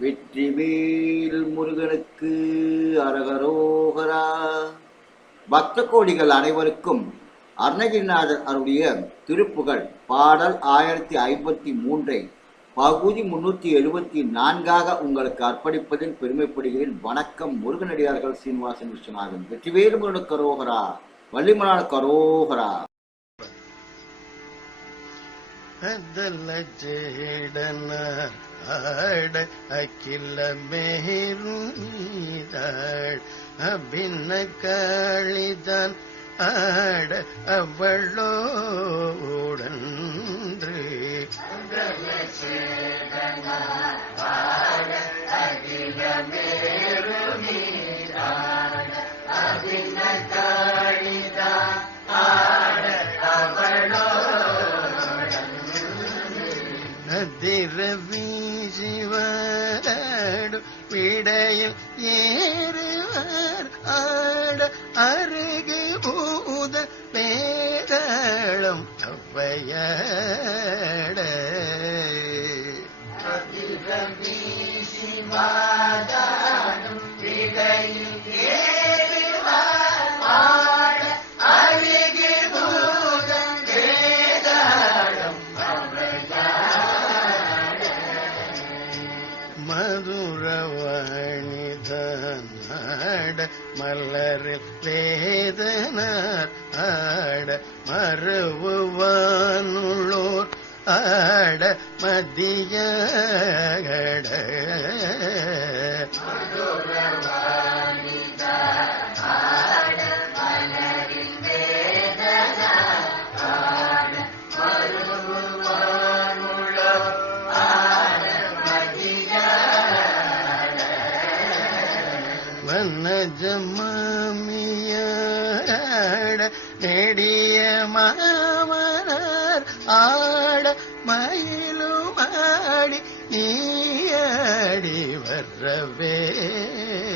வெற்றிவேல் முருகனுக்கு அரகரோகரா. பக்த கோடிகள் அனைவருக்கும் அருணகிரிநாதர் அருடைய திருப்புகழ் பாடல் ஆயிரத்தி ஐம்பத்தி மூன்றை பகுதி முன்னூத்தி எழுபத்தி நான்காக உங்களுக்கு அர்ப்பணிப்பதில் பெருமைப்படுகிறேன். வணக்கம் முருகனடியார்கள் சீனிவாசன் விஸ்வநாதன். வெற்றிவேல் முருகனுக்கு கரோகரா வள்ளிமலான கரோகரா ಅದಲ್ಲ ಜೇಡನ ಆಡ ಅಖಿಲ ಮೇರು ನೀದಾಳ್ ಅಭಿನ್ನ ಕಾಳಿದಾನ್ ஆட அவளோடன்று அதிரவி சிவடு விடையில் ஏறுவர் ஆட அருகு ஊத பேதளம் வேதாளம் அவ்வையாட மதுரவாணிதனாட வேதனார் ஆட மறுவானுள்ளோர் ஆட மதியட ஜம்மா நெடிய மாமனார் ஆட மயிலும் ஆடி நீயாடி வர வேணும்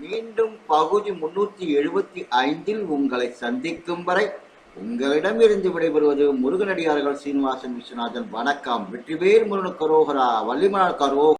மீண்டும் பகுதி முன்னூத்தி எழுபத்தி ஐந்தில் உங்களை சந்திக்கும் வரை உங்களிடமிருந்து விடைபெறுவது முருகனடியார்கள் சீனிவாசன் விஸ்வநாதன். வணக்கம். வெற்றிவேல் முருகன் கரோகரா. வள்ளிமலர் கரோ